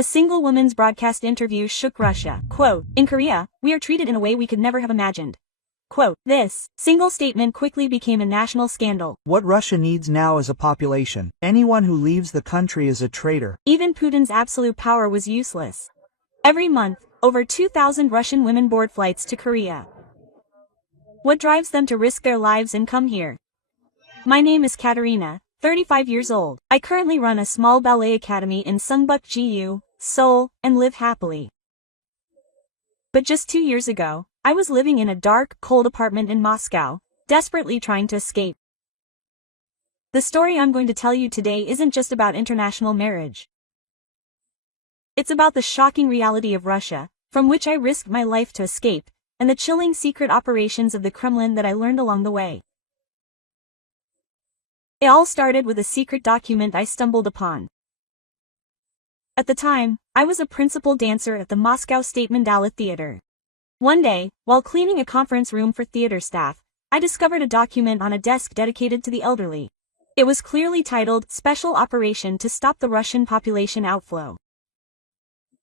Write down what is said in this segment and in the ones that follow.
A single woman's broadcast interview shook Russia. Quote, "In Korea, we are treated in a way we could never have imagined." Quote, this single statement quickly became a national scandal. What Russia needs now is a population. Anyone who leaves the country is a traitor. Even Putin's absolute power was useless. Every month, over 2,000 Russian women board flights to Korea. What drives them to risk their lives and come here? My name is Katerina, 35 years old. I currently run a small ballet academy in Sungbuk-gu, Seoul, and live happily. But just 2 years ago, I was living in a dark, cold apartment in Moscow, desperately trying to escape. The story I'm going to tell you today isn't just about international marriage. It's about the shocking reality of Russia, from which I risked my life to escape, and the chilling secret operations of the Kremlin that I learned along the way. It all started with a secret document I stumbled upon. At the time, I was a principal dancer at the Moscow State Mandala Theater. One day, while cleaning a conference room for theater staff, I discovered a document on a desk dedicated to the elderly. It was clearly titled Special Operation to Stop the Russian Population Outflow.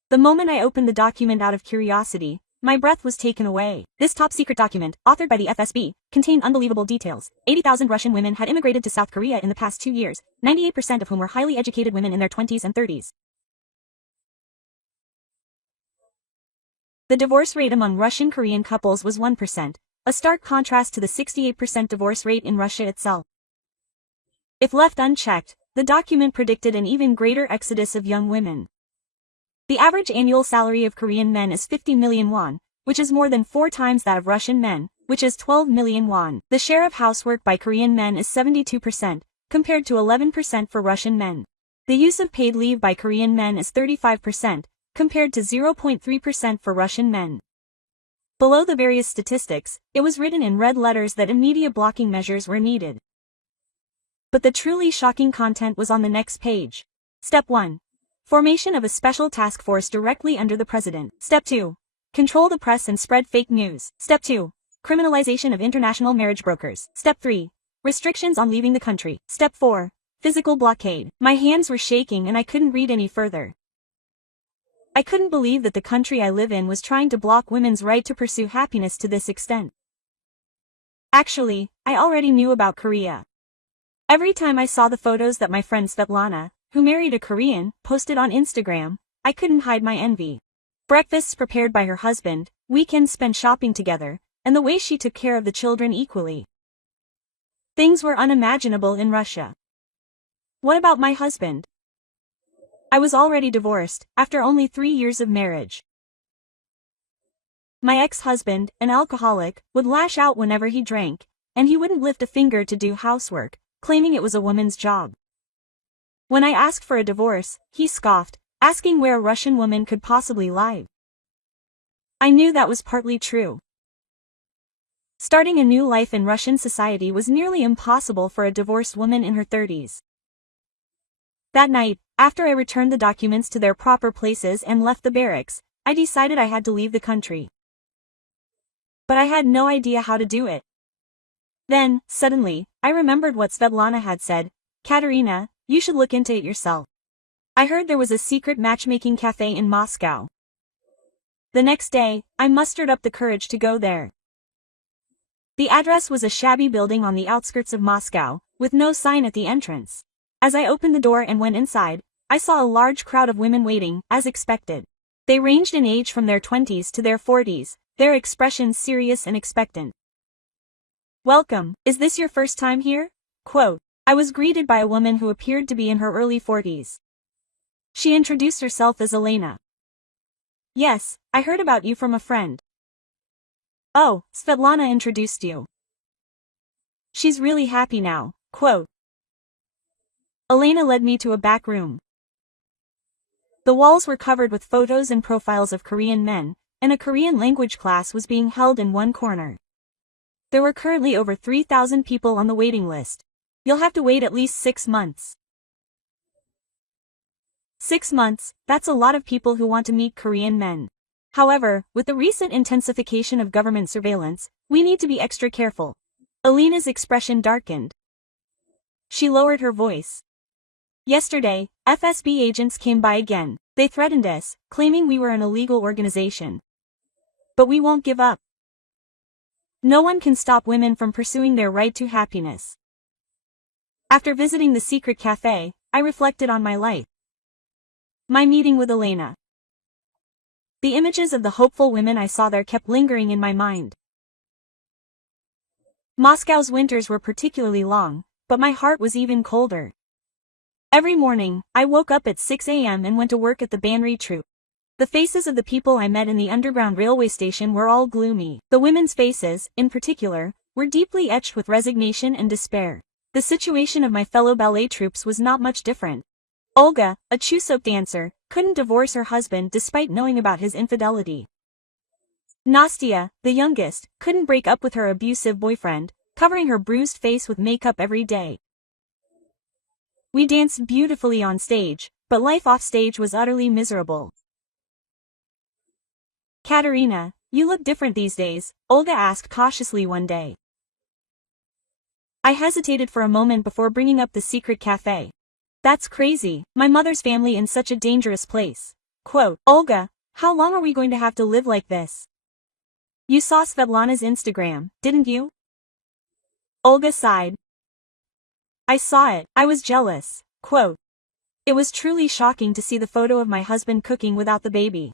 The moment I opened the document out of curiosity, my breath was taken away. This top-secret document, authored by the FSB, contained unbelievable details. 80,000 Russian women had immigrated to South Korea in the past 2 years, 98% of whom were highly educated women in their 20s and 30s. The divorce rate among Russian-Korean couples was 1%, a stark contrast to the 68% divorce rate in Russia itself. If left unchecked, the document predicted an even greater exodus of young women. The average annual salary of Korean men is 50 million won, which is more than 4 times that of Russian men, which is 12 million won. The share of housework by Korean men is 72%, compared to 11% for Russian men. The use of paid leave by Korean men is 35%, compared to 0.3% for Russian men. Below the various statistics, it was written in red letters that immediate blocking measures were needed. But the truly shocking content was on the next page. Step 1. Formation of a special task force directly under the president. Step 2. Control the press and spread fake news. Step 2. Criminalization of international marriage brokers. Step 3. Restrictions on leaving the country. Step 4. Physical blockade. My hands were shaking and I couldn't read any further. I couldn't believe that the country I live in was trying to block women's right to pursue happiness to this extent. Actually, I already knew about Korea. Every time I saw the photos that my friend Svetlana, who married a Korean, posted on Instagram, I couldn't hide my envy. Breakfasts prepared by her husband, weekends spent shopping together, and the way she took care of the children equally. Things were unimaginable in Russia. What about my husband? I was already divorced, after only 3 years of marriage. My ex-husband, an alcoholic, would lash out whenever he drank, and he wouldn't lift a finger to do housework, claiming it was a woman's job. When I asked for a divorce, he scoffed, asking where a Russian woman could possibly lie. I knew that was partly true. Starting a new life in Russian society was nearly impossible for a divorced woman in her 30s. That night, after I returned the documents to their proper places and left the barracks, I decided I had to leave the country. But I had no idea how to do it. Then, suddenly, I remembered what Svetlana had said. Katerina, you should look into it yourself. I heard there was a secret matchmaking cafe in Moscow. The next day, I mustered up the courage to go there. The address was a shabby building on the outskirts of Moscow, with no sign at the entrance. As I opened the door and went inside, I saw a large crowd of women waiting, as expected. They ranged in age from their 20s to their 40s, their expressions serious and expectant. "Welcome, is this your first time here?" Quote. I was greeted by a woman who appeared to be in her early 40s. She introduced herself as Elena. "Yes, I heard about you from a friend." "Oh, Svetlana introduced you. She's really happy now." Quote. Elena led me to a back room. The walls were covered with photos and profiles of Korean men, and a Korean language class was being held in one corner. There were currently over 3,000 people on the waiting list. You'll have to wait at least 6 months. 6 months, that's a lot of people who want to meet Korean men. However, with the recent intensification of government surveillance, we need to be extra careful. Elena's expression darkened. She lowered her voice. "Yesterday, FSB agents came by again. They threatened us, claiming we were an illegal organization. But we won't give up. No one can stop women from pursuing their right to happiness. After visiting the secret cafe, I reflected on my life. My meeting with Elena. The images of the hopeful women I saw there kept lingering in my mind. Moscow's winters were particularly long, but my heart was even colder. Every morning, I woke up at 6 a.m. and went to work at the Banri troupe. The faces of the people I met in the underground railway station were all gloomy. The women's faces, in particular, were deeply etched with resignation and despair. The situation of my fellow ballet troupes was not much different. Olga, a Chuseok dancer, couldn't divorce her husband despite knowing about his infidelity. Nastya, the youngest, couldn't break up with her abusive boyfriend, covering her bruised face with makeup every day. We danced beautifully on stage, but life off stage was utterly miserable. Katerina, you look different these days, Olga asked cautiously one day. I hesitated for a moment before bringing up the secret cafe. That's crazy, my mother's family in such a dangerous place. Quote, Olga, how long are we going to have to live like this? You saw Svetlana's Instagram, didn't you? Olga sighed. I saw it, I was jealous. Quote, it was truly shocking to see the photo of my husband cooking without the baby.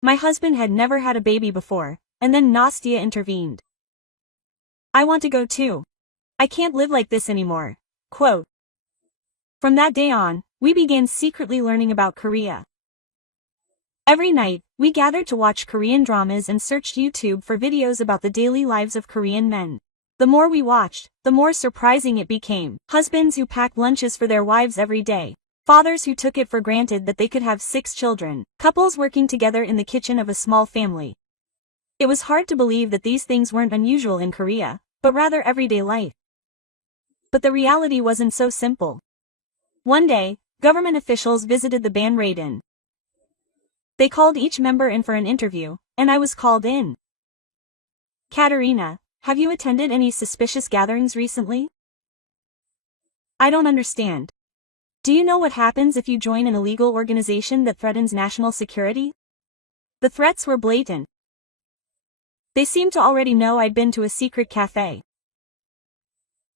My husband had never had a baby before, and then Nastya intervened. I want to go too. I can't live like this anymore. Quote. From that day on, we began secretly learning about Korea. Every night, we gathered to watch Korean dramas and searched YouTube for videos about the daily lives of Korean men. The more we watched, the more surprising it became. Husbands who packed lunches for their wives every day. Fathers who took it for granted that they could have 6 children. Couples working together in the kitchen of a small family. It was hard to believe that these things weren't unusual in Korea, but rather everyday life. But the reality wasn't so simple. One day, government officials visited the Ban Raiden. They called each member in for an interview, and I was called in. Katerina, have you attended any suspicious gatherings recently? I don't understand. Do you know what happens if you join an illegal organization that threatens national security? The threats were blatant. They seemed to already know I'd been to a secret cafe.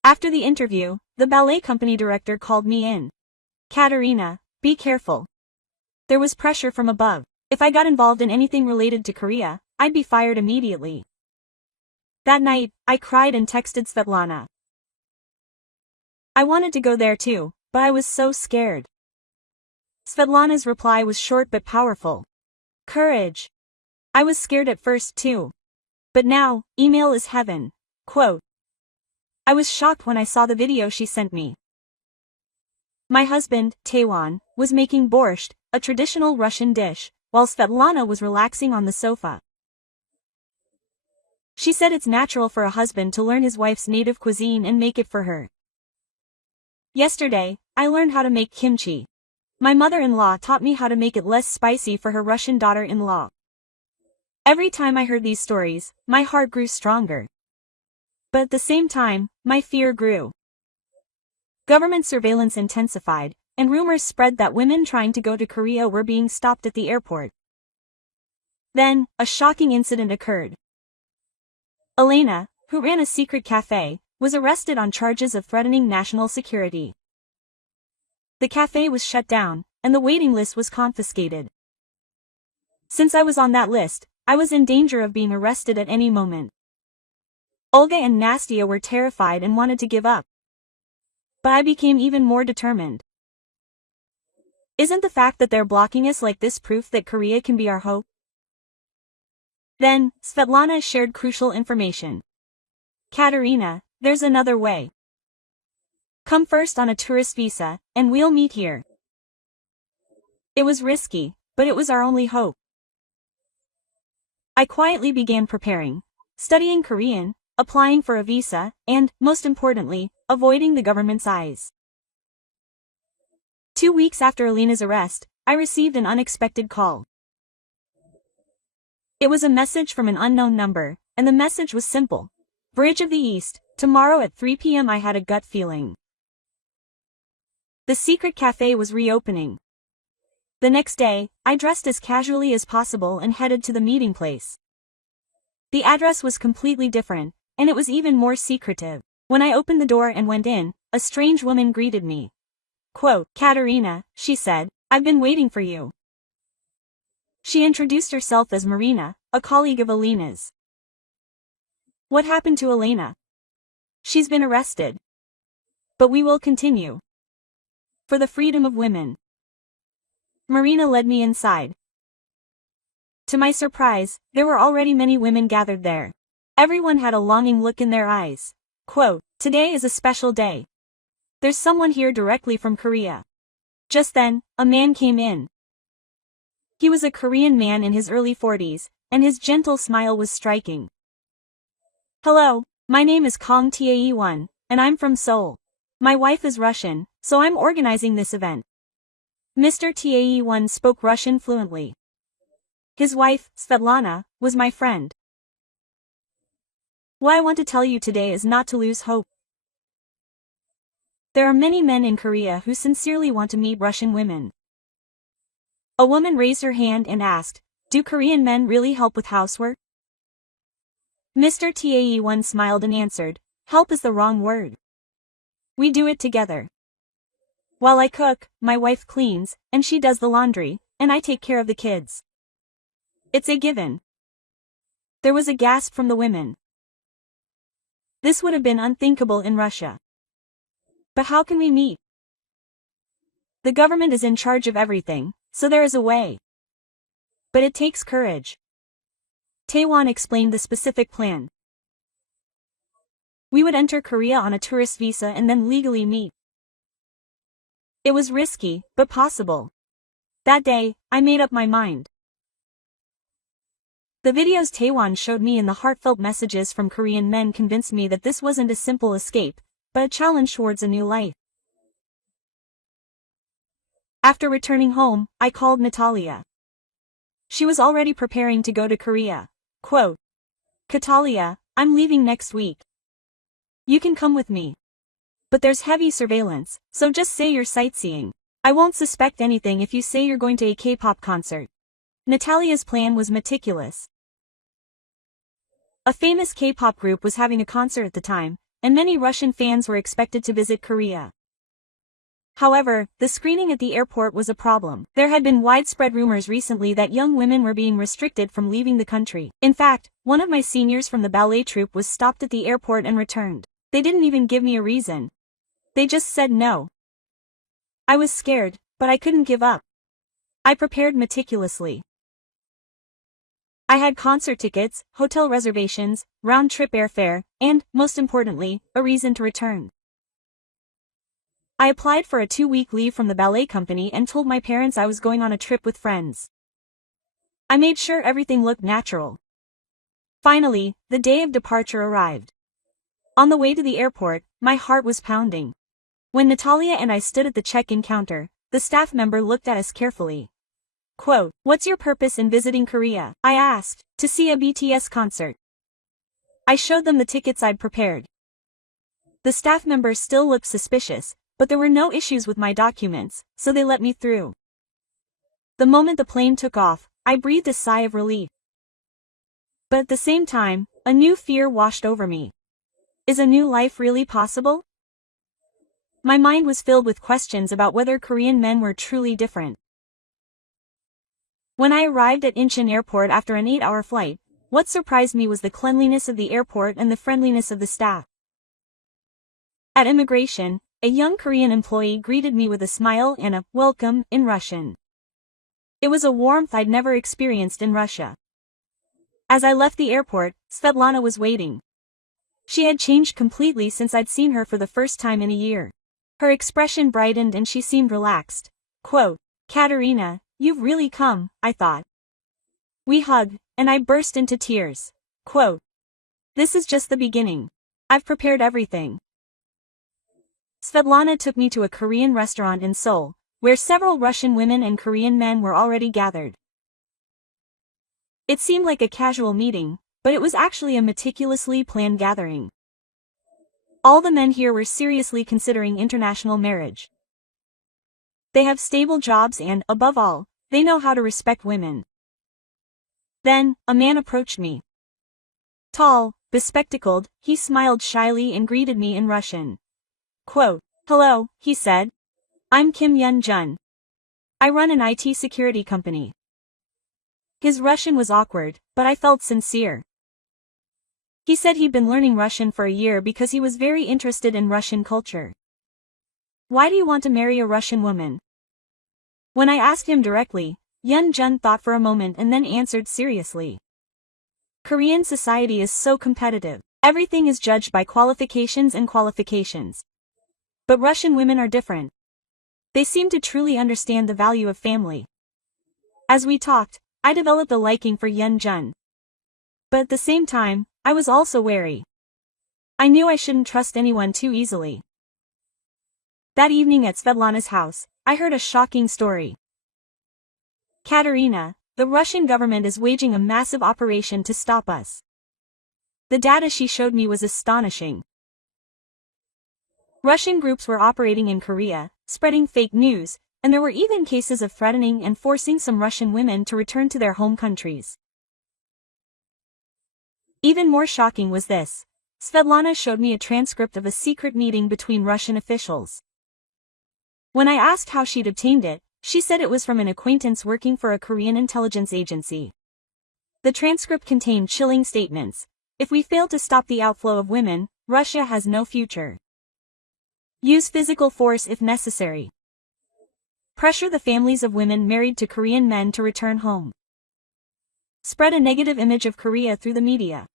After the interview, the ballet company director called me in. Katerina, be careful. There was pressure from above. If I got involved in anything related to Korea, I'd be fired immediately. That night, I cried and texted Svetlana. I wanted to go there too, but I was so scared. Svetlana's reply was short but powerful. Courage. I was scared at first too. But now, email is heaven. Quote. I was shocked when I saw the video she sent me. My husband, Taewon, was making borscht, a traditional Russian dish, while Svetlana was relaxing on the sofa. She said it's natural for a husband to learn his wife's native cuisine and make it for her. Yesterday, I learned how to make kimchi. My mother-in-law taught me how to make it less spicy for her Russian daughter-in-law. Every time I heard these stories, my heart grew stronger. But at the same time, my fear grew. Government surveillance intensified, and rumors spread that women trying to go to Korea were being stopped at the airport. Then, a shocking incident occurred. Elena, who ran a secret cafe, was arrested on charges of threatening national security. The cafe was shut down, and the waiting list was confiscated. Since I was on that list, I was in danger of being arrested at any moment. Olga and Nastya were terrified and wanted to give up. But I became even more determined. Isn't the fact that they're blocking us like this proof that Korea can be our hope? Then, Svetlana shared crucial information. Katerina, there's another way. Come first on a tourist visa, and we'll meet here. It was risky, but it was our only hope. I quietly began preparing, studying Korean, applying for a visa, and, most importantly, avoiding the government's eyes. 2 weeks after Elena's arrest, I received an unexpected call. It was a message from an unknown number, and the message was simple. Bridge of the East, tomorrow at 3 p.m. I had a gut feeling. The secret cafe was reopening. The next day, I dressed as casually as possible and headed to the meeting place. The address was completely different, and it was even more secretive. When I opened the door and went in, a strange woman greeted me. Quote, "Katerina," she said, "I've been waiting for you." She introduced herself as Marina, a colleague of Elena's. What happened to Elena? She's been arrested. But we will continue. For the freedom of women. Marina led me inside. To my surprise, there were already many women gathered there. Everyone had a longing look in their eyes. Quote, "Today is a special day. There's someone here directly from Korea." Just then, a man came in. He was a Korean man in his early 40s, and his gentle smile was striking. "Hello, my name is Kong Tae-won, and I'm from Seoul. My wife is Russian, so I'm organizing this event." Mr. Tae-won spoke Russian fluently. His wife, Svetlana, was my friend. What I want to tell you today is not to lose hope. There are many men in Korea who sincerely want to meet Russian women. A woman raised her hand and asked, "Do Korean men really help with housework?" Mr. Tae-won smiled and answered, "Help is the wrong word. We do it together. While I cook, my wife cleans, and she does the laundry, and I take care of the kids. It's a given." There was a gasp from the women. This would have been unthinkable in Russia. But how can we meet? The government is in charge of everything, so there is a way. But it takes courage. Taewon explained the specific plan. We would enter Korea on a tourist visa and then legally meet. It was risky, but possible. That day, I made up my mind. The videos Taewon showed me and the heartfelt messages from Korean men convinced me that this wasn't a simple escape, but a challenge towards a new life. After returning home, I called Natalia. She was already preparing to go to Korea. Quote, "Natalia, I'm leaving next week. You can come with me. But there's heavy surveillance, so just say you're sightseeing. I won't suspect anything if you say you're going to a K-pop concert." Natalia's plan was meticulous. A famous K-pop group was having a concert at the time, and many Russian fans were expected to visit Korea. However, the screening at the airport was a problem. There had been widespread rumors recently that young women were being restricted from leaving the country. In fact, one of my seniors from the ballet troupe was stopped at the airport and returned. They didn't even give me a reason. They just said no. I was scared, but I couldn't give up. I prepared meticulously. I had concert tickets, hotel reservations, round-trip airfare, and, most importantly, a reason to return. I applied for a 2-week leave from the ballet company and told my parents I was going on a trip with friends. I made sure everything looked natural. Finally, the day of departure arrived. On the way to the airport, my heart was pounding. When Natalia and I stood at the check-in counter, the staff member looked at us carefully. Quote, "What's your purpose in visiting Korea?" I asked. "To see a BTS concert." I showed them the tickets I'd prepared. The staff member still looked suspicious, but there were no issues with my documents, so they let me through. The moment the plane took off, I breathed a sigh of relief. But at the same time, a new fear washed over me. Is a new life really possible? My mind was filled with questions about whether Korean men were truly different. When I arrived at Incheon Airport after an 8-hour flight, what surprised me was the cleanliness of the airport and the friendliness of the staff. At immigration, a young Korean employee greeted me with a smile and a "welcome" in Russian. It was a warmth I'd never experienced in Russia. As I left the airport, Svetlana was waiting. She had changed completely since I'd seen her for the first time in a year. Her expression brightened and she seemed relaxed. Quote, "Katerina, you've really come," I thought. We hugged, and I burst into tears. Quote, "This is just the beginning. I've prepared everything." Svetlana took me to a Korean restaurant in Seoul, where several Russian women and Korean men were already gathered. It seemed like a casual meeting, but it was actually a meticulously planned gathering. All the men here were seriously considering international marriage. They have stable jobs and, above all, they know how to respect women. Then, a man approached me. Tall, bespectacled, he smiled shyly and greeted me in Russian. Quote, "Hello," he said. "I'm Kim Yun-jun. I run an IT security company." His Russian was awkward, but I felt sincere. He said he'd been learning Russian for a year because he was very interested in Russian culture. "Why do you want to marry a Russian woman?" When I asked him directly, Yun-jun thought for a moment and then answered seriously. "Korean society is so competitive. Everything is judged by qualifications and qualifications. But Russian women are different. They seem to truly understand the value of family." As we talked, I developed a liking for Yun-jun. But at the same time, I was also wary. I knew I shouldn't trust anyone too easily. That evening at Svetlana's house, I heard a shocking story. "Katerina, the Russian government is waging a massive operation to stop us." The data she showed me was astonishing. Russian groups were operating in Korea, spreading fake news, and there were even cases of threatening and forcing some Russian women to return to their home countries. Even more shocking was this. Svetlana showed me a transcript of a secret meeting between Russian officials. When I asked how she'd obtained it, she said it was from an acquaintance working for a Korean intelligence agency. The transcript contained chilling statements. "If we fail to stop the outflow of women, Russia has no future. Use physical force if necessary. Pressure the families of women married to Korean men to return home. Spread a negative image of Korea through the media."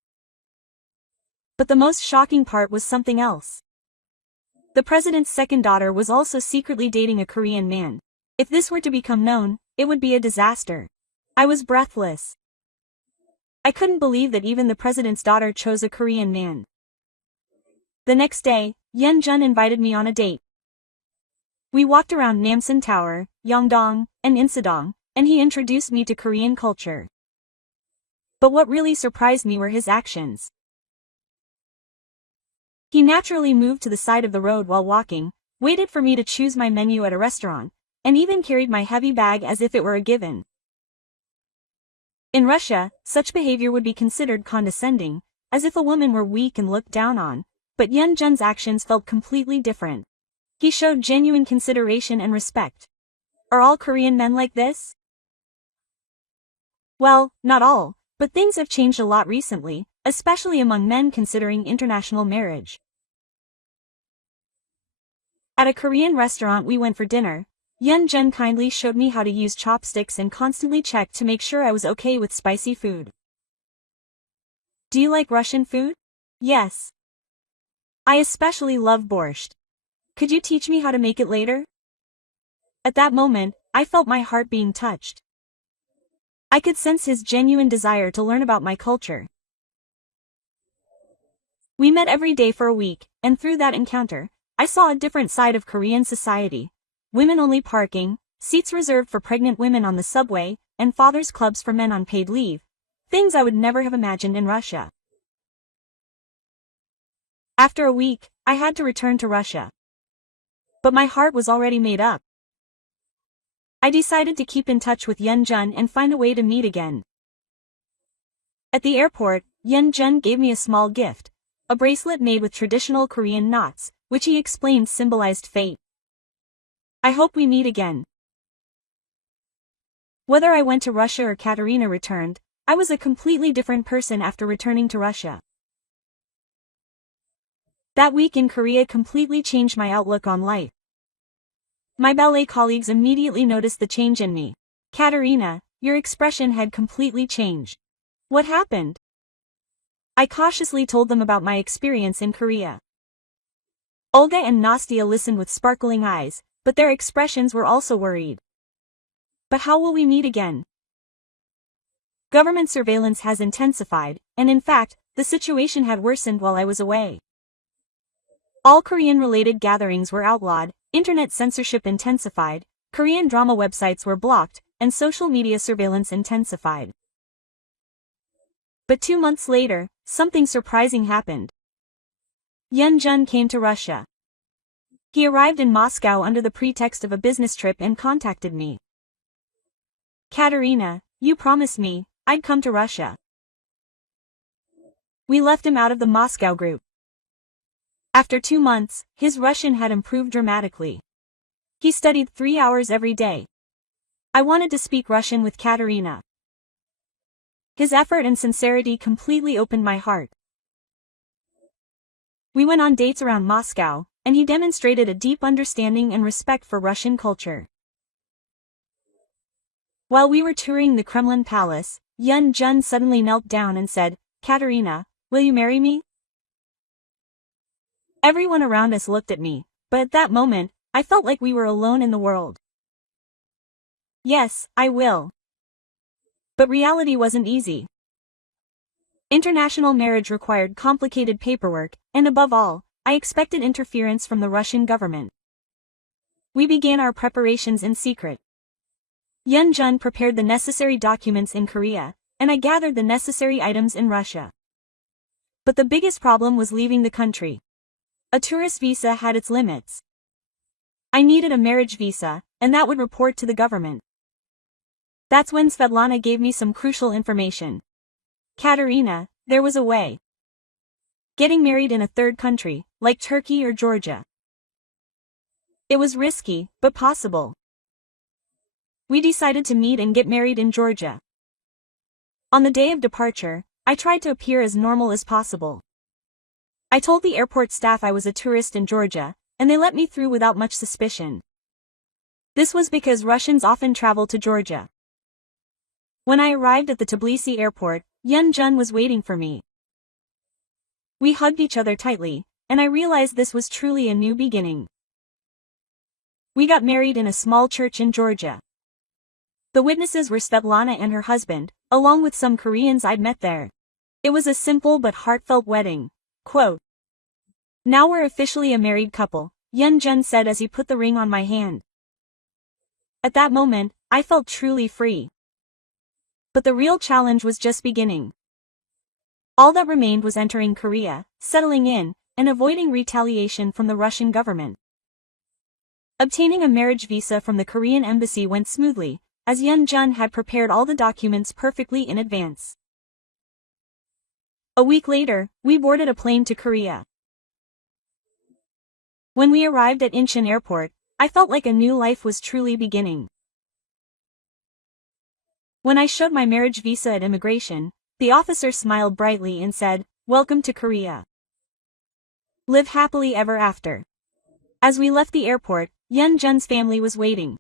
But the most shocking part was something else. The president's second daughter was also secretly dating a Korean man. If this were to become known, it would be a disaster. I was breathless. I couldn't believe that even the president's daughter chose a Korean man. The next day, Yun-jun invited me on a date. We walked around Namsan Tower, Yongdong, and Insadong, and he introduced me to Korean culture. But what really surprised me were his actions. He naturally moved to the side of the road while walking, waited for me to choose my menu at a restaurant, and even carried my heavy bag as if it were a given. In Russia, such behavior would be considered condescending, as if a woman were weak and looked down on, but Yun-jun's actions felt completely different. He showed genuine consideration and respect. Are all Korean men like this? Well, not all, but things have changed a lot recently, especially among men considering international marriage. At a Korean restaurant we went for dinner, Yun-jun kindly showed me how to use chopsticks and constantly checked to make sure I was okay with spicy food. "Do you like Russian food?" "Yes. I especially love borscht. Could you teach me how to make it later?" At that moment, I felt my heart being touched. I could sense his genuine desire to learn about my culture. We met every day for a week, and through that encounter, I saw a different side of Korean society. Women-only parking, seats reserved for pregnant women on the subway, and fathers' clubs for men on paid leave. Things I would never have imagined in Russia. After a week, I had to return to Russia. But my heart was already made up. I decided to keep in touch with Yun-jun and find a way to meet again. At the airport, Yun-jun gave me a small gift, a bracelet made with traditional Korean knots, which he explained symbolized fate. I hope we meet again. Whether I went to Russia or Katerina returned, I was a completely different person after returning to Russia. That week in Korea completely changed my outlook on life. My ballet colleagues immediately noticed the change in me. "Katerina, your expression had completely changed. What happened?" I cautiously told them about my experience in Korea. Olga and Nastia listened with sparkling eyes, but their expressions were also worried. "But how will we meet again?" Government surveillance has intensified, and in fact, the situation had worsened while I was away. All Korean-related gatherings were outlawed, internet censorship intensified, Korean drama websites were blocked, and social media surveillance intensified. But 2 months later, something surprising happened. Yun-jun came to Russia. He arrived in Moscow under the pretext of a business trip and contacted me. Katerina, you promised me I'd come to Russia. We left him out of the Moscow group. After 2 months, his Russian had improved dramatically. He studied 3 hours every day. I wanted to speak Russian with Katerina. His effort and sincerity completely opened my heart. We went on dates around Moscow, and he demonstrated a deep understanding and respect for Russian culture. While we were touring the Kremlin Palace, Yun Jun suddenly knelt down and said, "Katerina, will you marry me?" Everyone around us looked at me, but at that moment, I felt like we were alone in the world. Yes, I will. But reality wasn't easy. International marriage required complicated paperwork, and above all, I expected interference from the Russian government. We began our preparations in secret. Yun Jun prepared the necessary documents in Korea, and I gathered the necessary items in Russia. But the biggest problem was leaving the country. A tourist visa had its limits. I needed a marriage visa, and that would report to the government. That's when Svetlana gave me some crucial information. Katerina, there was a way. Getting married in a third country, like Turkey or Georgia. It was risky, but possible. We decided to meet and get married in Georgia. On the day of departure, I tried to appear as normal as possible. I told the airport staff I was a tourist in Georgia, and they let me through without much suspicion. This was because Russians often travel to Georgia. When I arrived at the Tbilisi airport, Yun Jun was waiting for me. We hugged each other tightly, and I realized this was truly a new beginning. We got married in a small church in Georgia. The witnesses were Svetlana and her husband, along with some Koreans I'd met there. It was a simple but heartfelt wedding. Quote, "Now we're officially a married couple," Yun Jun said as he put the ring on my hand. At that moment, I felt truly free. But the real challenge was just beginning. All that remained was entering Korea, settling in, and avoiding retaliation from the Russian government. Obtaining a marriage visa from the Korean embassy went smoothly, as Yun Jun had prepared all the documents perfectly in advance. A week later, we boarded a plane to Korea. When we arrived at Incheon Airport, I felt like a new life was truly beginning. When I showed my marriage visa at immigration, the officer smiled brightly and said, "Welcome to Korea. Live happily ever after." As we left the airport, Yun Jun's family was waiting.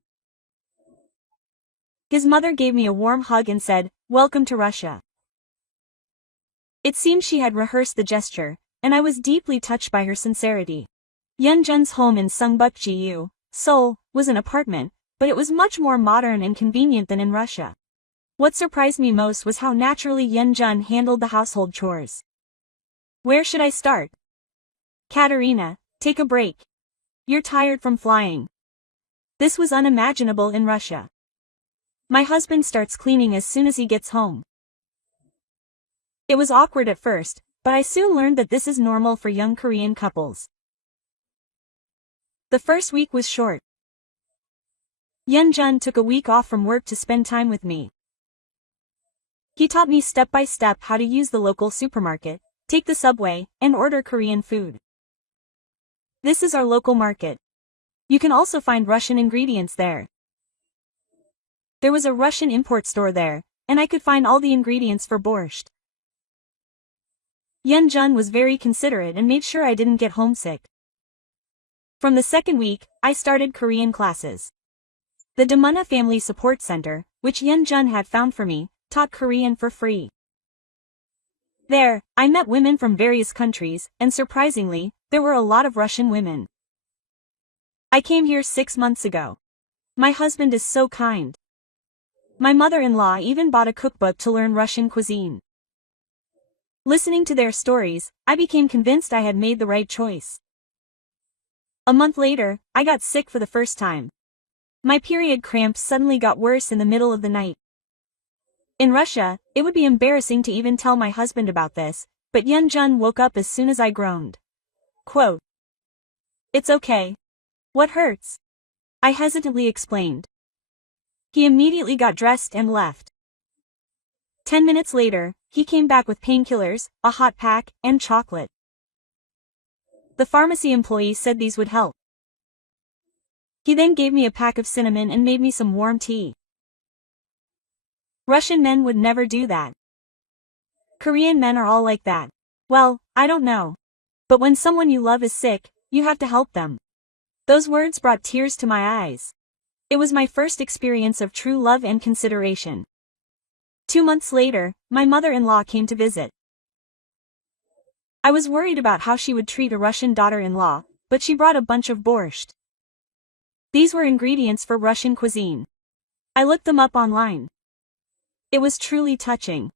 His mother gave me a warm hug and said, "Welcome to Russia." It seemed she had rehearsed the gesture, and I was deeply touched by her sincerity. Yun Jun's home in Sungbuk-gu, Seoul, was an apartment, but it was much more modern and convenient than in Russia. What surprised me most was how naturally Yun Jun handled the household chores. "Where should I start?" "Katerina, take a break. You're tired from flying." This was unimaginable in Russia. "My husband starts cleaning as soon as he gets home." It was awkward at first, but I soon learned that this is normal for young Korean couples. The first week was short. Yun Jun took a week off from work to spend time with me. He taught me step by step how to use the local supermarket, take the subway, and order Korean food. This is our local market. You can also find Russian ingredients there. There was a Russian import store there, and I could find all the ingredients for borscht. Yun Jun was very considerate and made sure I didn't get homesick. From the second week, I started Korean classes. The Damunna Family Support Center, which Yun Jun had found for me, taught Korean for free. There, I met women from various countries, and surprisingly, there were a lot of Russian women. I came here 6 months ago. My husband is so kind. My mother-in-law even bought a cookbook to learn Russian cuisine. Listening to their stories, I became convinced I had made the right choice. A month later, I got sick for the first time. My period cramps suddenly got worse in the middle of the night. In Russia, it would be embarrassing to even tell my husband about this, but Yun Jun woke up as soon as I groaned. Quote, "It's okay. What hurts?" I hesitantly explained. He immediately got dressed and left. 10 minutes later, he came back with painkillers, a hot pack, and chocolate. The pharmacy employee said these would help. He then gave me a pack of cinnamon and made me some warm tea. Russian men would never do that. Korean men are all like that. Well, I don't know. But when someone you love is sick, you have to help them. Those words brought tears to my eyes. It was my first experience of true love and consideration. 2 months later, my mother-in-law came to visit. I was worried about how she would treat a Russian daughter-in-law, but she brought a bunch of borscht. These were ingredients for Russian cuisine. I looked them up online. It was truly touching.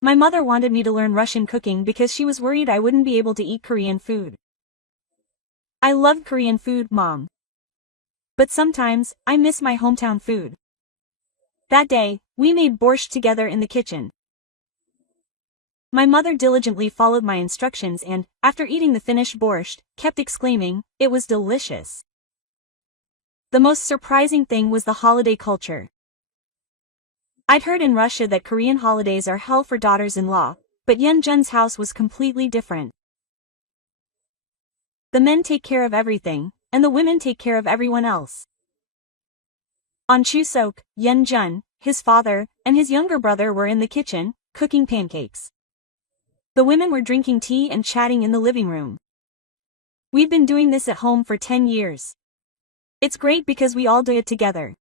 My mother wanted me to learn Russian cooking because she was worried I wouldn't be able to eat Korean food. I love Korean food, Mom. But sometimes, I miss my hometown food. That day, we made borscht together in the kitchen. My mother diligently followed my instructions and, after eating the finished borscht, kept exclaiming, "It was delicious." The most surprising thing was the holiday culture. I'd heard in Russia that Korean holidays are hell for daughters-in-law, but Yeonjun's house was completely different. The men take care of everything, and the women take care of everyone else. On Chuseok, Yeonjun, his father, and his younger brother were in the kitchen, cooking pancakes. The women were drinking tea and chatting in the living room. We've been doing this at home for 10 years. It's great because we all do it together.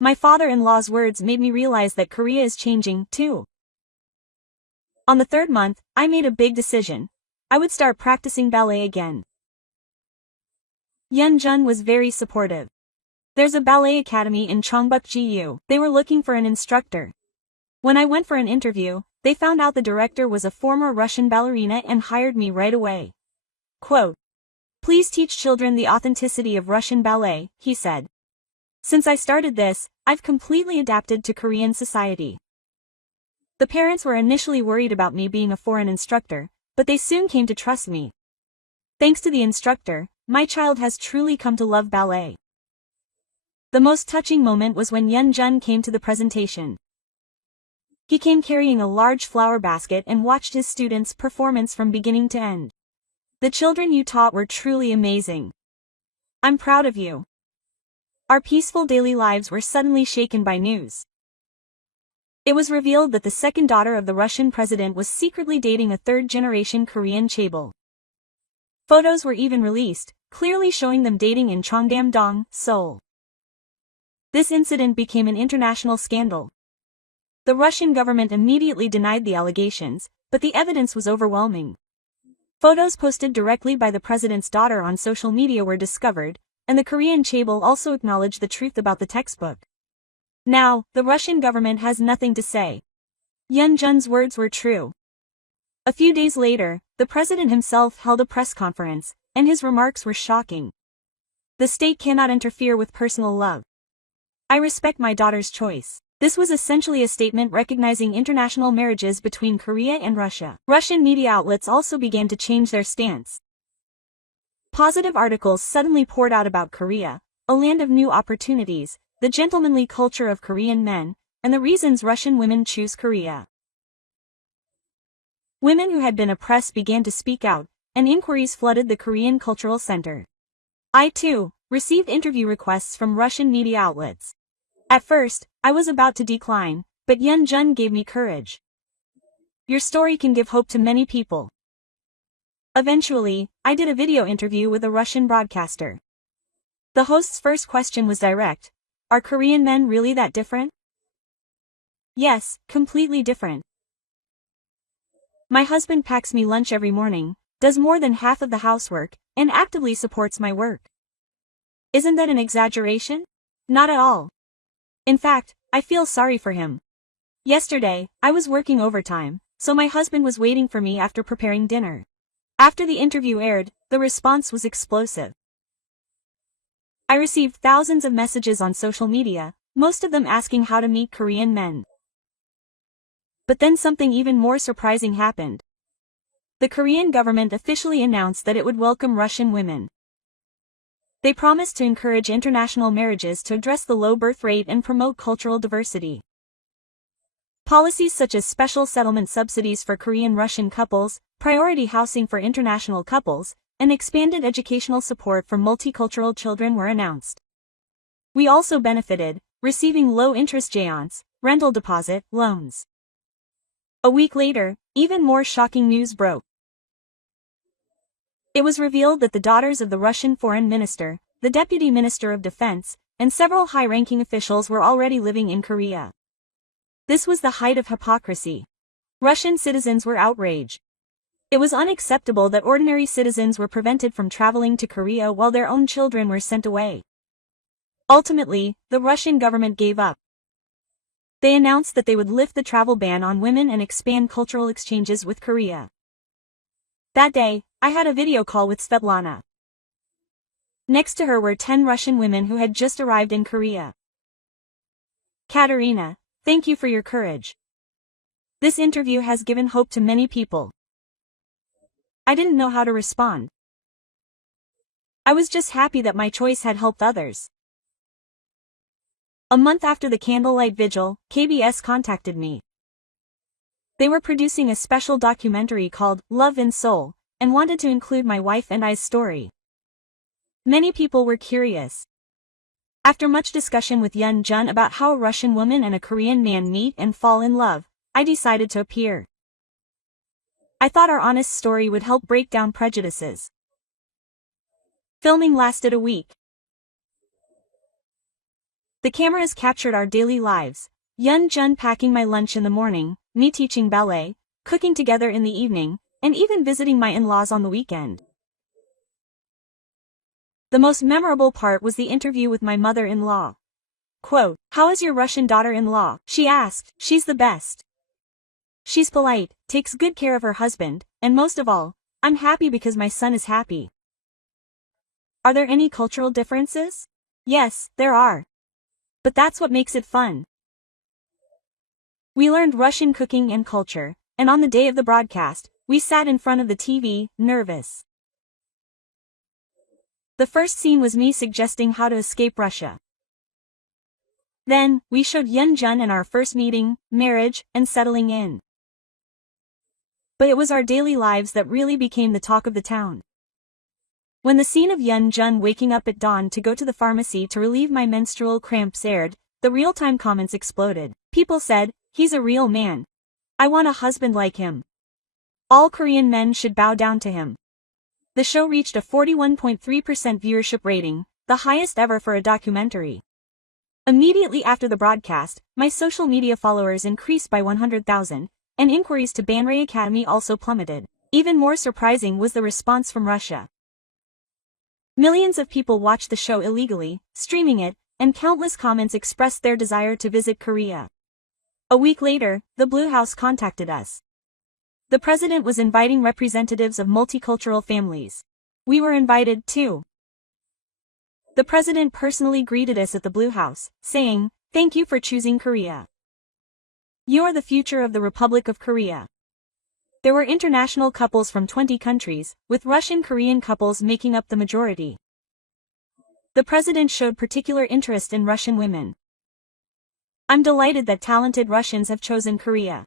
My father-in-law's words made me realize that Korea is changing, too. On the 3rd month, I made a big decision. I would start practicing ballet again. Yeonjun was very supportive. There's a ballet academy in Cheongbuk-gu. They were looking for an instructor. When I went for an interview, they found out the director was a former Russian ballerina and hired me right away. Quote, "Please teach children the authenticity of Russian ballet," he said. Since I started this, I've completely adapted to Korean society. The parents were initially worried about me being a foreign instructor, but they soon came to trust me. Thanks to the instructor, my child has truly come to love ballet. The most touching moment was when Yeonjun came to the presentation. He came carrying a large flower basket and watched his students' performance from beginning to end. "The children you taught were truly amazing. I'm proud of you." Our peaceful daily lives were suddenly shaken by news. It was revealed that the second daughter of the Russian president was secretly dating a third-generation Korean chaebol. Photos were even released, clearly showing them dating in Cheongdam-dong, Seoul. This incident became an international scandal. The Russian government immediately denied the allegations, but the evidence was overwhelming. Photos posted directly by the president's daughter on social media were discovered, and the Korean chaebol also acknowledged the truth about the textbook. Now, the Russian government has nothing to say. Yeonjun's words were true. A few days later, the president himself held a press conference, and his remarks were shocking. "The state cannot interfere with personal love. I respect my daughter's choice." This was essentially a statement recognizing international marriages between Korea and Russia. Russian media outlets also began to change their stance. Positive articles suddenly poured out about Korea, a land of new opportunities, the gentlemanly culture of Korean men, and the reasons Russian women choose Korea. Women who had been oppressed began to speak out, and inquiries flooded the Korean Cultural Center. I, too, received interview requests from Russian media outlets. At first, I was about to decline, but Yeonjun gave me courage. "Your story can give hope to many people." Eventually, I did a video interview with a Russian broadcaster. The host's first question was direct. "Are Korean men really that different?" "Yes, completely different. My husband packs me lunch every morning, does more than half of the housework, and actively supports my work." Isn't that an exaggeration? Not at all. In fact, I feel sorry for him. Yesterday, I was working overtime, so my husband was waiting for me after preparing dinner. After the interview aired, the response was explosive. I received thousands of messages on social media, most of them asking how to meet Korean men. But then something even more surprising happened. The Korean government officially announced that it would welcome Russian women. They promised to encourage international marriages to address the low birth rate and promote cultural diversity. Policies such as special settlement subsidies for Korean-Russian couples, priority housing for international couples, and expanded educational support for multicultural children were announced. We also benefited, receiving low-interest J-onts, rental deposit, loans. A week later, even more shocking news broke. It was revealed that the daughters of the Russian foreign minister, the deputy minister of defense, and several high-ranking officials were already living in Korea. This was the height of hypocrisy. Russian citizens were outraged. It was unacceptable that ordinary citizens were prevented from traveling to Korea while their own children were sent away. Ultimately, the Russian government gave up. They announced that they would lift the travel ban on women and expand cultural exchanges with Korea. That day, I had a video call with Svetlana. Next to her were 10 Russian women who had just arrived in Korea. Katerina, thank you for your courage. This interview has given hope to many people. I didn't know how to respond. I was just happy that my choice had helped others. A month after the candlelight vigil, KBS contacted me. They were producing a special documentary called Love and Soul, and wanted to include my wife and I's story. Many people were curious. After much discussion with Yun Jun about how a Russian woman and a Korean man meet and fall in love, I decided to appear. I thought our honest story would help break down prejudices. Filming lasted a week. The cameras captured our daily lives, Yun Jun packing my lunch in the morning, me teaching ballet, cooking together in the evening, and even visiting my in-laws on the weekend. The most memorable part was the interview with my mother-in-law. Quote, "How is your Russian daughter-in-law?" she asked. "She's the best. She's polite, takes good care of her husband, and most of all, I'm happy because my son is happy." Are there any cultural differences? Yes, there are. But that's what makes it fun. We learned Russian cooking and culture, and on the day of the broadcast, we sat in front of the TV, nervous. The first scene was me suggesting how to escape Russia. Then, we showed Yun Jun and our first meeting, marriage, and settling in. But it was our daily lives that really became the talk of the town. When the scene of Yun Jun waking up at dawn to go to the pharmacy to relieve my menstrual cramps aired, the real-time comments exploded. People said, "He's a real man. I want a husband like him. All Korean men should bow down to him." The show reached a 41.3% viewership rating, the highest ever for a documentary. Immediately after the broadcast, my social media followers increased by 100,000, and inquiries to Banray Academy also plummeted. Even more surprising was the response from Russia. Millions of people watched the show illegally, streaming it, and countless comments expressed their desire to visit Korea. A week later, the Blue House contacted us. The president was inviting representatives of multicultural families. We were invited too. The president personally greeted us at the Blue House, saying, "Thank you for choosing Korea. You are the future of the Republic of Korea." There were international couples from 20 countries, with Russian-Korean couples making up the majority. The president showed particular interest in Russian women. I'm delighted that talented Russians have chosen Korea.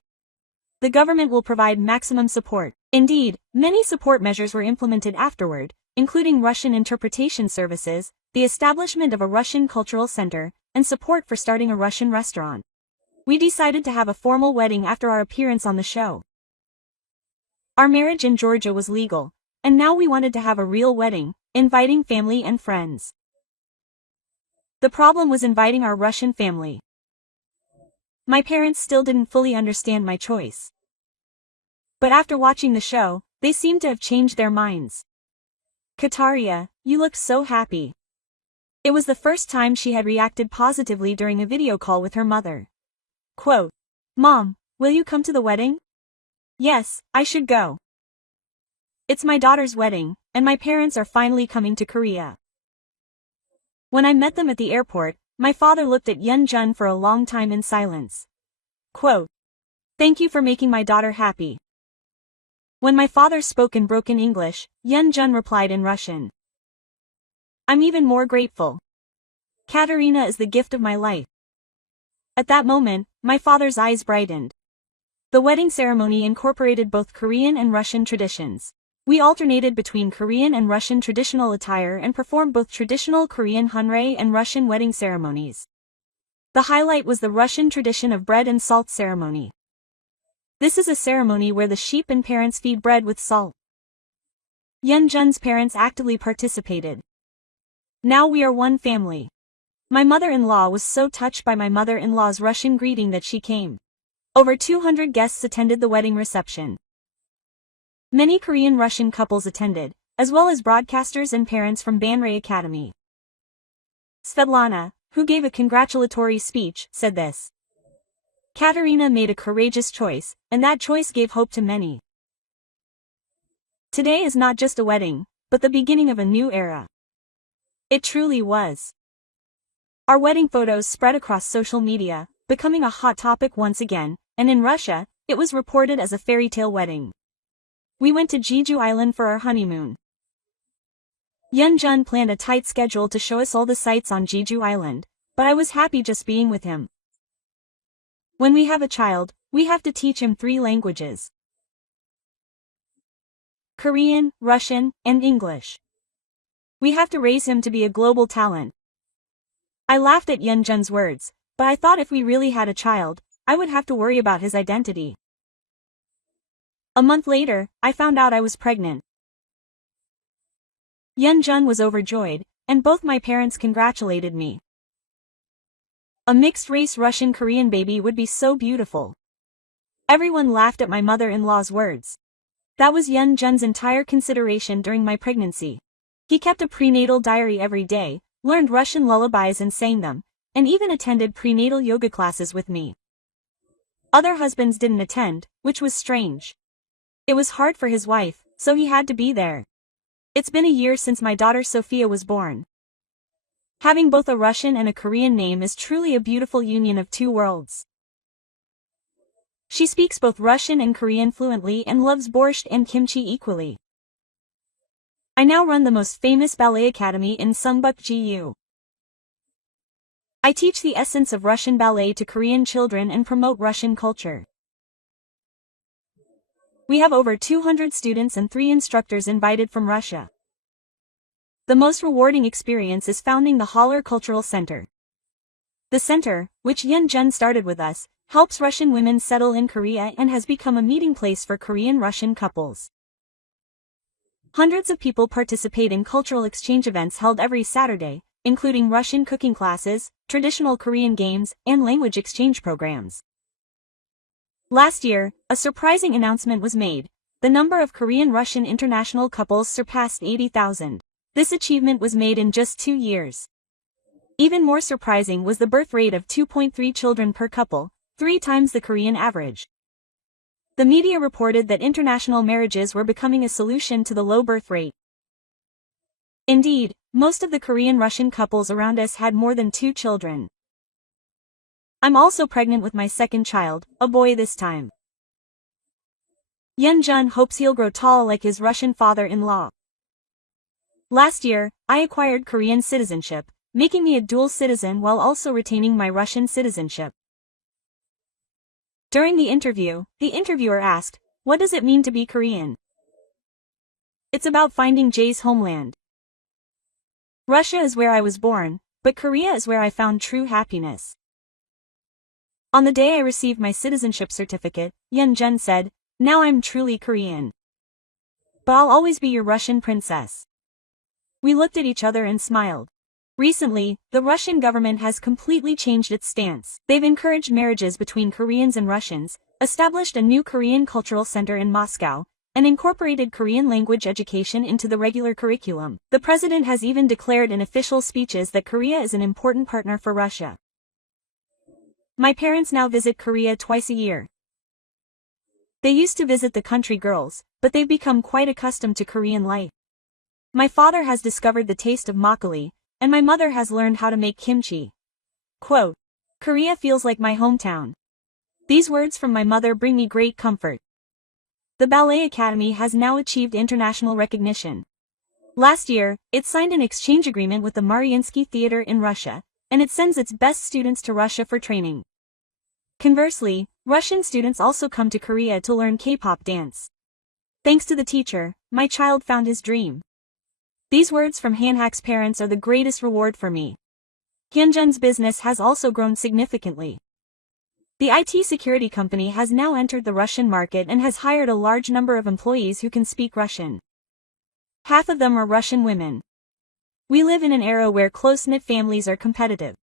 The government will provide maximum support. Indeed, many support measures were implemented afterward, including Russian interpretation services, the establishment of a Russian cultural center, and support for starting a Russian restaurant. We decided to have a formal wedding after our appearance on the show. Our marriage in Georgia was legal, and now we wanted to have a real wedding, inviting family and friends. The problem was inviting our Russian family. My parents still didn't fully understand my choice. But after watching the show, they seemed to have changed their minds. "Kataria, you look so happy." It was the first time she had reacted positively during a video call with her mother. Quote, "Mom, will you come to the wedding?" "Yes, I should go. It's my daughter's wedding, and my parents are finally coming to Korea." When I met them at the airport, my father looked at Yun Jun for a long time in silence. Quote, "Thank you for making my daughter happy." When my father spoke in broken English, Yun Jun replied in Russian. I'm even more grateful. Katerina is the gift of my life. At that moment, my father's eyes brightened. The wedding ceremony incorporated both Korean and Russian traditions. We alternated between Korean and Russian traditional attire and performed both traditional Korean Hanrae and Russian wedding ceremonies. The highlight was the Russian tradition of bread and salt ceremony. This is a ceremony where the sheep and parents feed bread with salt. Yeonjun's parents actively participated. Now we are one family. My mother-in-law was so touched by my mother-in-law's Russian greeting that she came. Over 200 guests attended the wedding reception. Many Korean-Russian couples attended, as well as broadcasters and parents from Banray Academy. Svetlana, who gave a congratulatory speech, said this. Katerina made a courageous choice, and that choice gave hope to many. Today is not just a wedding, but the beginning of a new era. It truly was. Our wedding photos spread across social media, becoming a hot topic once again, and in Russia, it was reported as a fairy tale wedding. We went to Jeju Island for our honeymoon. Yeonjun planned a tight schedule to show us all the sights on Jeju Island, but I was happy just being with him. When we have a child, we have to teach him 3 languages: Korean, Russian, and English. We have to raise him to be a global talent. I laughed at Yeonjun's words, but I thought if we really had a child, I would have to worry about his identity. A month later, I found out I was pregnant. Yeonjun was overjoyed, and both my parents congratulated me. A mixed-race Russian-Korean baby would be so beautiful. Everyone laughed at my mother-in-law's words. That was Yeonjun's entire consideration during my pregnancy. He kept a prenatal diary every day, learned Russian lullabies and sang them, and even attended prenatal yoga classes with me. Other husbands didn't attend, which was strange. It was hard for his wife, so he had to be there. It's been a year since my daughter Sophia was born. Having both a Russian and a Korean name is truly a beautiful union of 2 worlds. She speaks both Russian and Korean fluently and loves borscht and kimchi equally. I now run the most famous ballet academy in Sungbuk-gu. I teach the essence of Russian ballet to Korean children and promote Russian culture. We have over 200 students and 3 instructors invited from Russia. The most rewarding experience is founding the Holler Cultural Center. The center, which Yeonjun started with us, helps Russian women settle in Korea and has become a meeting place for Korean-Russian couples. Hundreds of people participate in cultural exchange events held every Saturday, including Russian cooking classes, traditional Korean games, and language exchange programs. Last year, a surprising announcement was made. The number of Korean-Russian international couples surpassed 80,000. This achievement was made in just 2 years. Even more surprising was the birth rate of 2.3 children per couple, 3 times the Korean average. The media reported that international marriages were becoming a solution to the low birth rate. Indeed, most of the Korean-Russian couples around us had more than 2 children. I'm also pregnant with my second child, a boy this time. Yeonjun hopes he'll grow tall like his Russian father-in-law. Last year, I acquired Korean citizenship, making me a dual citizen while also retaining my Russian citizenship. During the interview, the interviewer asked, "What does it mean to be Korean?" It's about finding Jay's homeland. Russia is where I was born, but Korea is where I found true happiness. On the day I received my citizenship certificate, Yeonjun said, "Now I'm truly Korean. But I'll always be your Russian princess." We looked at each other and smiled. Recently, the Russian government has completely changed its stance. They've encouraged marriages between Koreans and Russians, established a new Korean cultural center in Moscow, and incorporated Korean language education into the regular curriculum. The president has even declared in official speeches that Korea is an important partner for Russia. My parents now visit Korea twice a year. They used to visit the country girls, but they've become quite accustomed to Korean life. My father has discovered the taste of makgeolli, and my mother has learned how to make kimchi. Quote, "Korea feels like my hometown." These words from my mother bring me great comfort. The Ballet Academy has now achieved international recognition. Last year, it signed an exchange agreement with the Mariinsky Theater in Russia, and it sends its best students to Russia for training. Conversely, Russian students also come to Korea to learn K-pop dance. Thanks to the teacher, my child found his dream. These words from Hanhak's parents are the greatest reward for me. Hyunjun's business has also grown significantly. The IT security company has now entered the Russian market and has hired a large number of employees who can speak Russian. Half of them are Russian women. We live in an era where close-knit families are competitive.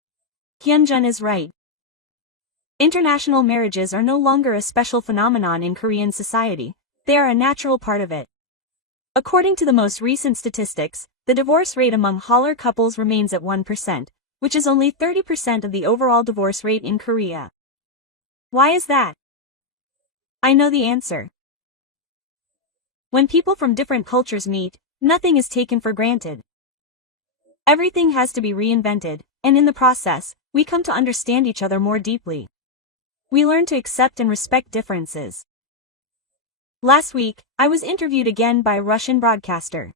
Hyunjun is right. International marriages are no longer a special phenomenon in Korean society, they are a natural part of it. According to the most recent statistics, the divorce rate among Hallur couples remains at 1%, which is only 30% of the overall divorce rate in Korea. Why is that? I know the answer. When people from different cultures meet, nothing is taken for granted. Everything has to be reinvented, and in the process, we come to understand each other more deeply. We learn to accept and respect differences. Last week, I was interviewed again by a Russian broadcaster.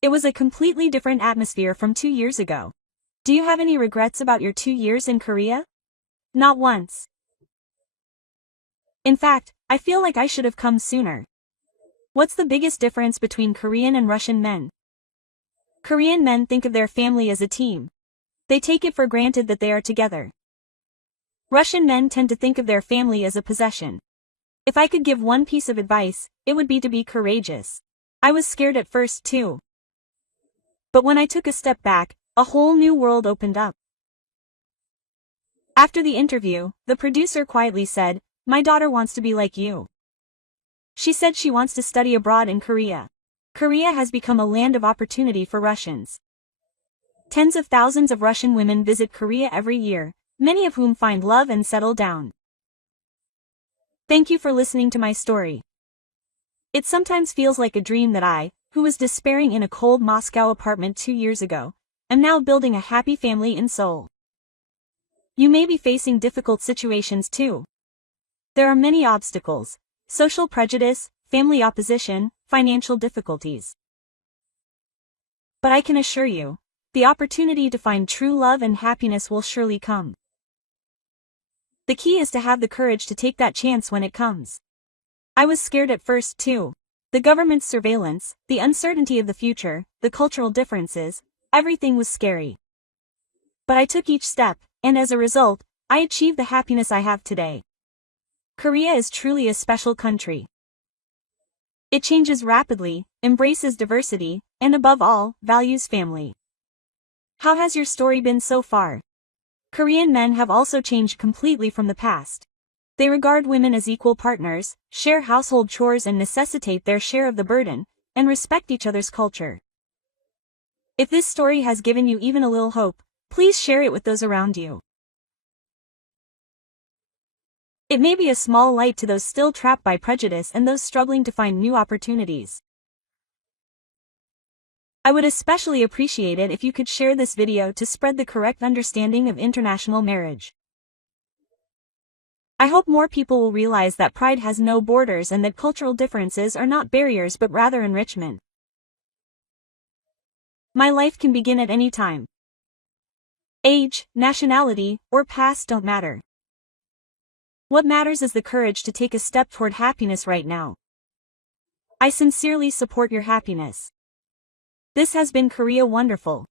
It was a completely different atmosphere from 2 years ago. Do you have any regrets about your 2 years in Korea? Not once. In fact, I feel like I should have come sooner. What's the biggest difference between Korean and Russian men? Korean men think of their family as a team. They take it for granted that they are together. Russian men tend to think of their family as a possession. If I could give one piece of advice, it would be to be courageous. I was scared at first too. But when I took a step back, a whole new world opened up. After the interview, the producer quietly said, "My daughter wants to be like you." She said she wants to study abroad in Korea. Korea has become a land of opportunity for Russians. Tens of thousands of Russian women visit Korea every year, many of whom find love and settle down. Thank you for listening to my story. It sometimes feels like a dream that I, who was despairing in a cold Moscow apartment 2 years ago, am now building a happy family in Seoul. You may be facing difficult situations too. There are many obstacles: social prejudice, family opposition, financial difficulties. But I can assure you, the opportunity to find true love and happiness will surely come. The key is to have the courage to take that chance when it comes. I was scared at first too. The government's surveillance, the uncertainty of the future, the cultural differences, everything was scary. But I took each step, and as a result, I achieved the happiness I have today. Korea is truly a special country. It changes rapidly, embraces diversity, and above all, values family. How has your story been so far? Korean men have also changed completely from the past. They regard women as equal partners, share household chores and necessitate their share of the burden, and respect each other's culture. If this story has given you even a little hope, please share it with those around you. It may be a small light to those still trapped by prejudice and those struggling to find new opportunities. I would especially appreciate it if you could share this video to spread the correct understanding of international marriage. I hope more people will realize that pride has no borders and that cultural differences are not barriers but rather enrichment. My life can begin at any time. Age, nationality, or past don't matter. What matters is the courage to take a step toward happiness right now. I sincerely support your happiness. This has been Korea Wonderful.